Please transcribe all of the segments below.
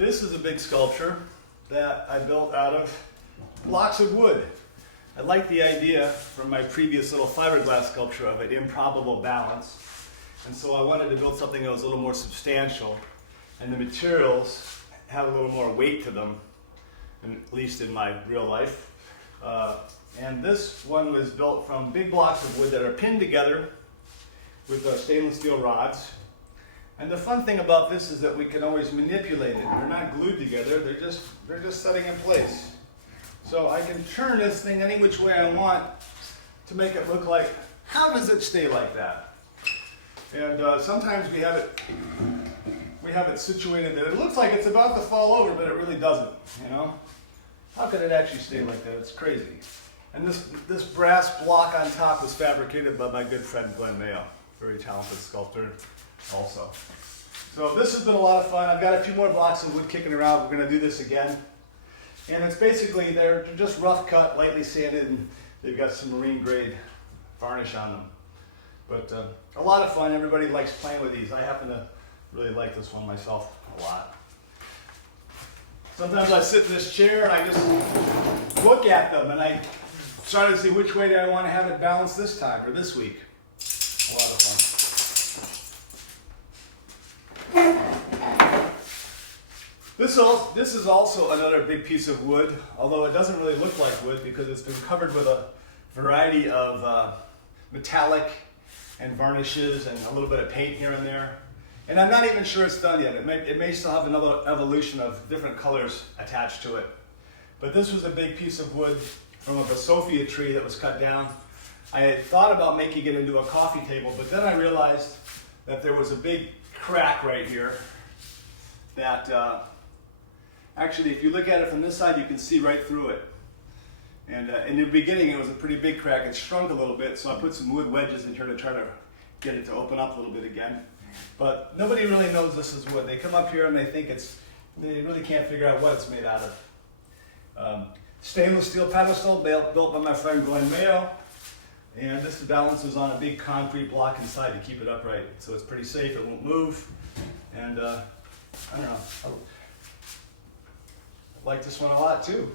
This is a big sculpture that I built out of blocks of wood. I like the idea from my previous little fiberglass sculpture of an improbable balance. And so I wanted to build something that was a little more substantial, and the materials had a little more weight to them, at least in my real life. And this one was built from big blocks of wood that are pinned together with stainless steel rods. And the fun thing about this is that we can always manipulate it. They're not glued together, they're just setting in place. So I can turn this thing any which way I want to make it look like, how does it stay like that? And sometimes we have it situated that it looks like it's about to fall over, but it really doesn't, you know? How could it actually stay like that? It's crazy. And this brass block on top was fabricated by my good friend Glenn Mayo, very talented sculptor also. So this has been a lot of fun. I've got a few more blocks of wood kicking around. We're going to do this again. And it's basically, they're just rough cut, lightly sanded, and they've got some marine grade varnish on them. But a lot of fun. Everybody likes playing with these. I happen to really like this one myself a lot. Sometimes I sit in this chair and I just look at them and I try to see which way do I want to have it balanced this time or this week. A lot of fun. This is also another big piece of wood, although it doesn't really look like wood because it's been covered with a variety of metallic and varnishes and a little bit of paint here and there. And I'm not even sure it's done yet. It may still have another evolution of different colors attached to it. But this was a big piece of wood from a Basofia tree that was cut down. I had thought about making it into a coffee table, but then I realized that there was a big crack right here that actually, if you look at it from this side, you can see right through it. And in the beginning, it was a pretty big crack. It shrunk a little bit, so I put some wood wedges in here to try to get it to open up a little bit again. But nobody really knows this is wood. They come up here and they think they really can't figure out what it's made out of. Stainless steel pedestal built by my friend Glenn Mayo. And this balances on a big concrete block inside to keep it upright. So it's pretty safe, it won't move. And I don't know, I like this one a lot too.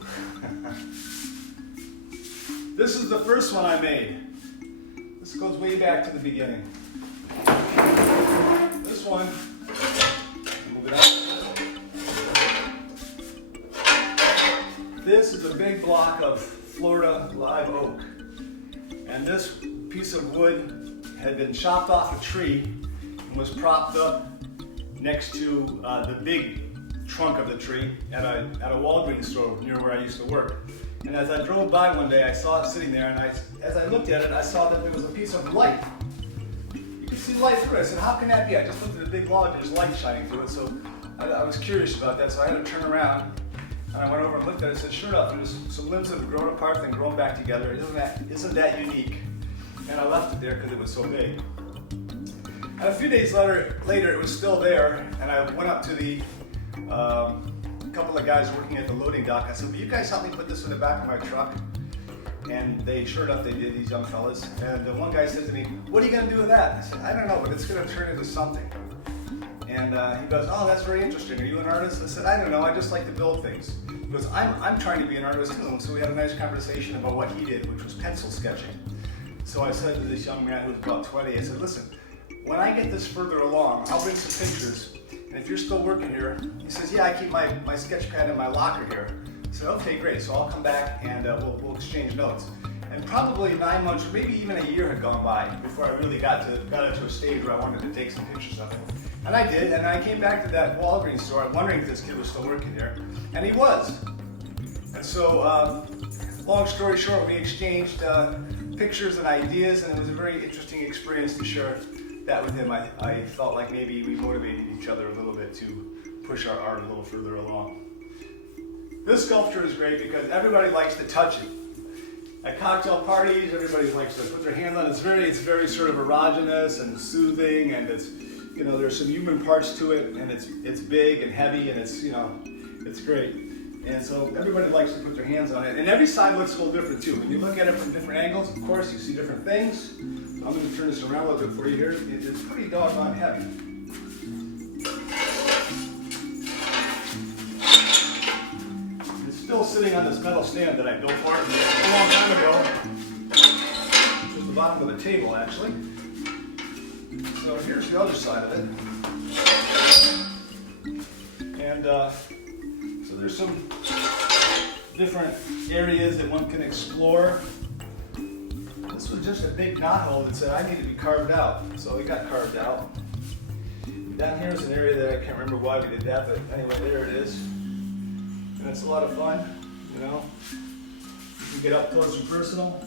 This is the first one I made. This goes way back to the beginning. This one, move it out. This is a big block of Florida live oak. And this piece of wood had been chopped off a tree and was propped up next to the big trunk of the tree at a Walgreens store near where I used to work. And as I drove by one day, I saw it sitting there, and as I looked at it, I saw that there was a piece of light. You can see light through it. I said, how can that be? I just looked at the big log, there's light shining through it. So I was curious about that, so I had to turn around. And I went over and looked at it and said, sure enough, there's some limbs that have grown apart and grown back together. Isn't that unique? And I left it there because it was so big. And a few days later, it was still there, and I went up to the couple of guys working at the loading dock. I said, will you guys help me put this in the back of my truck? And they, sure enough, they did, these young fellas. And the one guy said to me, what are you going to do with that? I said, I don't know, but it's going to turn into something. And he goes, oh, that's very interesting. Are you an artist? I said, I don't know, I just like to build things. He goes, I'm trying to be an artist too. So we had a nice conversation about what he did, which was pencil sketching. So I said to this young man who was about 20, I said, listen, when I get this further along, I'll bring some pictures. And if you're still working here, he says, yeah, I keep my sketch pad in my locker here. I said, okay, great. So I'll come back and we'll exchange notes. And probably 9 months, or maybe even a year had gone by before I really got into a stage where I wanted to take some pictures of it. And I did, and I came back to that Walgreens store wondering if this kid was still working there, and he was. And so, long story short, we exchanged pictures and ideas, and it was a very interesting experience to share that with him. I felt like maybe we motivated each other a little bit to push our art a little further along. This sculpture is great because everybody likes to touch it. At cocktail parties, everybody likes to put their hands on it. It's very sort of erogenous and soothing, and it's, you know, there's some human parts to it, and it's big and heavy, and it's, you know, it's great. And so everybody likes to put their hands on it. And every side looks a little different too. When you look at it from different angles, of course, you see different things. I'm going to turn this around a little bit for you here. It's pretty doggone heavy. sitting on this metal stand that I built for it a long time ago. Which is the bottom of the table, actually. So here's the other side of it. And so there's some different areas that one can explore. This was just a big knot hole that said I need to be carved out. So it got carved out. Down here is an area that I can't remember why we did that, but anyway, there it is. And it's a lot of fun, you know. You can get up close and personal.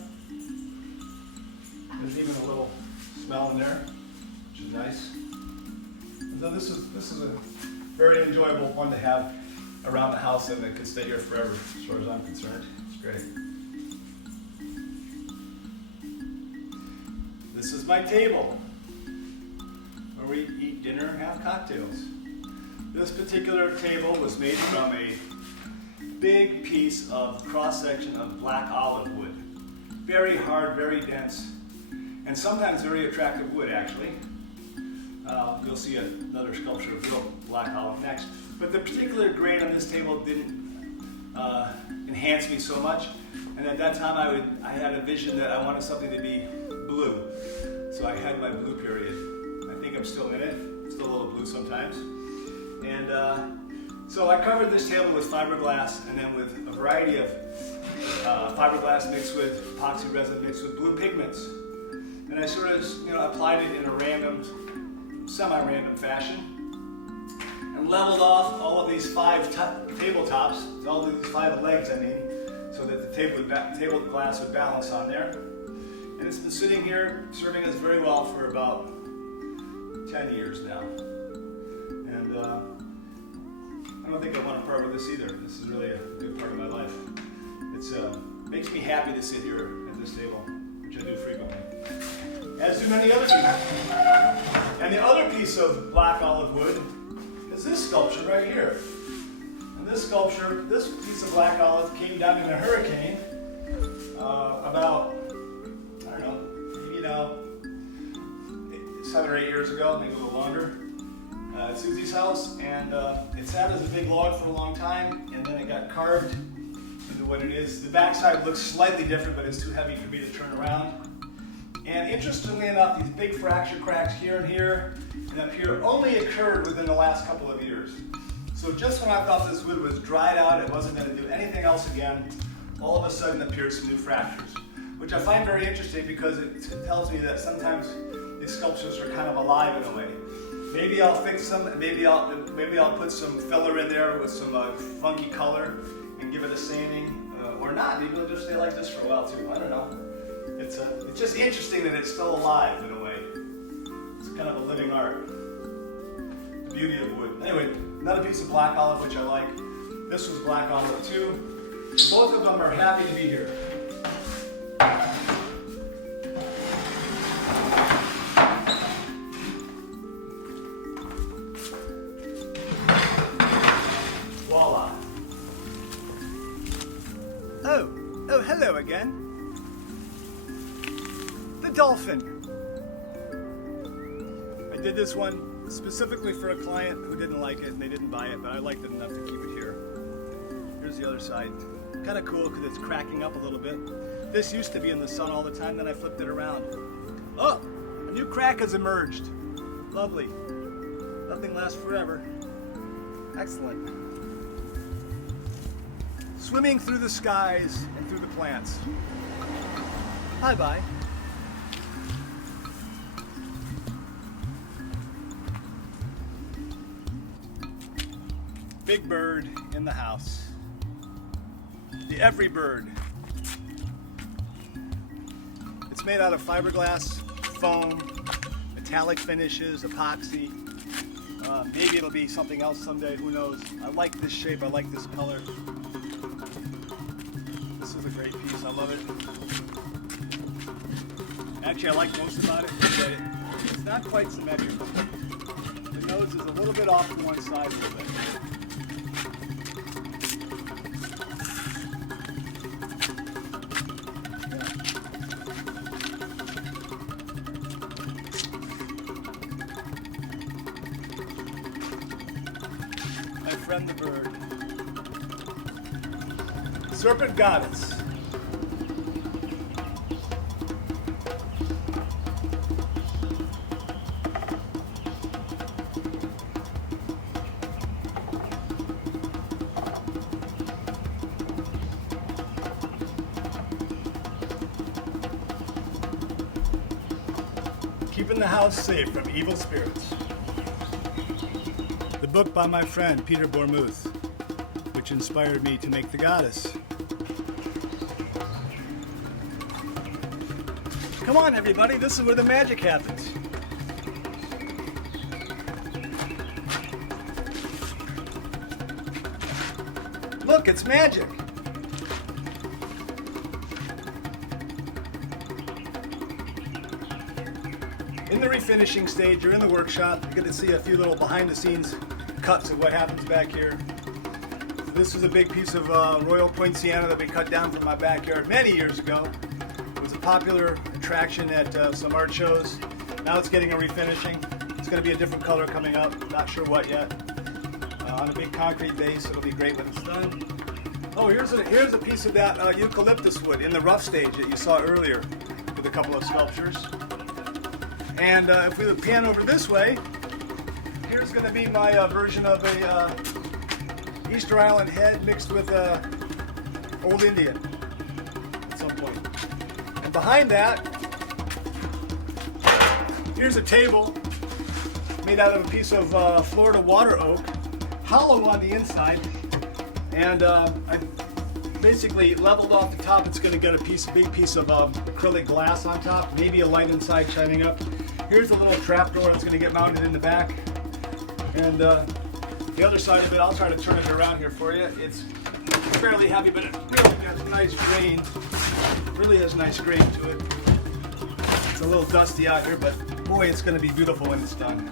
There's even a little smell in there, which is nice. And so this is a very enjoyable one to have around the house, and it can stay here forever, as far as I'm concerned. It's great. This is my table, where we eat dinner and have cocktails. This particular table was made from a big piece of cross-section of black olive wood. Very hard, very dense, and sometimes very attractive wood, actually. You'll see another sculpture of real black olive next. But the particular grain on this table didn't enhance me so much, and at that time I had a vision that I wanted something to be blue. So I had my blue period. I think I'm still in it, still a little blue sometimes. And so I covered this table with fiberglass, and then with a variety of fiberglass mixed with epoxy resin mixed with blue pigments. And I sort of applied it in a random, semi-random fashion, and leveled off all of these 5 tabletops, all of these 5 legs, I mean, so that the table glass would balance on there. And it's been sitting here serving us very well for about 10 years now. And I don't think I want to part with this either. This is really a big part of my life. It makes me happy to sit here at this table, which I do frequently, as do many other people. And the other piece of black olive wood is this sculpture right here. And this sculpture, this piece of black olive came down in a hurricane about, I don't know, maybe 7 or 8 years ago, maybe a little longer, at Susie's house, and it sat as a big log for a long time, and then it got carved into what it is. The backside looks slightly different, but it's too heavy for me to turn around. And interestingly enough, these big fracture cracks here and up here only occurred within the last couple of years. So just when I thought this wood was dried out, it wasn't going to do anything else again, all of a sudden appeared some new fractures, which I find very interesting because it tells me that sometimes these sculptures are kind of alive in a way. Maybe I'll fix them, maybe I'll put some filler in there with some funky color and give it a sanding, or not. Maybe it'll just stay like this for a while too. I don't know. It's just interesting that it's still alive in a way. It's kind of a living art. The beauty of wood. Anyway, another piece of black olive which I like. This was black olive too. And both of them are happy to be here. Voila. Oh, hello again. The dolphin. I did this one specifically for a client who didn't like it and they didn't buy it, but I liked it enough to keep it here. Here's the other side. Kind of cool because it's cracking up a little bit. This used to be in the sun all the time, then I flipped it around. Oh, a new crack has emerged. Lovely. Nothing lasts forever. Excellent. Swimming through the skies and through the plants. Bye-bye. Big bird in the house. The every bird. It's made out of fiberglass, foam, metallic finishes, epoxy. Maybe it'll be something else someday, who knows. I like this shape, I like this color. This is a great piece, I love it. Actually, I like most about it is that it's not quite symmetrical. The nose is a little bit off to one side a little bit. My friend the bird. Serpent Goddess. Keeping the house safe from evil spirits. The book by my friend Peter Bormuth, which inspired me to make the goddess. Come on everybody, this is where the magic happens. Look, it's magic. In the refinishing stage, or in the workshop, you're going to see a few little behind-the-scenes cuts of what happens back here. This is a big piece of royal poinciana that we cut down from my backyard many years ago. It was a popular attraction at some art shows. Now it's getting a refinishing. It's going to be a different color coming up, not sure what yet. On a big concrete base, it'll be great when it's done. Oh, here's a piece of that eucalyptus wood in the rough stage that you saw earlier with a couple of sculptures. And if we would pan over this way, here's going to be my version of a Easter Island head mixed with Old Indian at some point. And behind that, here's a table made out of a piece of Florida water oak, hollow on the inside. And I basically leveled off the top. It's going to get a big piece of acrylic glass on top, maybe a light inside shining up. Here's a little trap door that's going to get mounted in the back. And the other side of it, I'll try to turn it around here for you. It's fairly heavy, but it really has nice grain. Really has nice grain to it. It's a little dusty out here, but boy, it's going to be beautiful when it's done.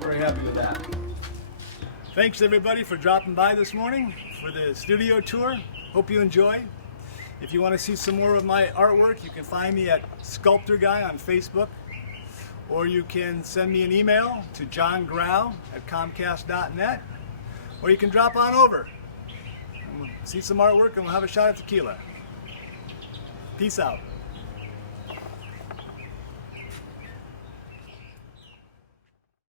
Very happy with that. Thanks everybody for dropping by this morning for the studio tour. Hope you enjoy. If you want to see some more of my artwork, you can find me at Sculptor Guy on Facebook, or you can send me an email to jongrau@comcast.net, or you can drop on over and we'll see some artwork and we'll have a shot at tequila. Peace out.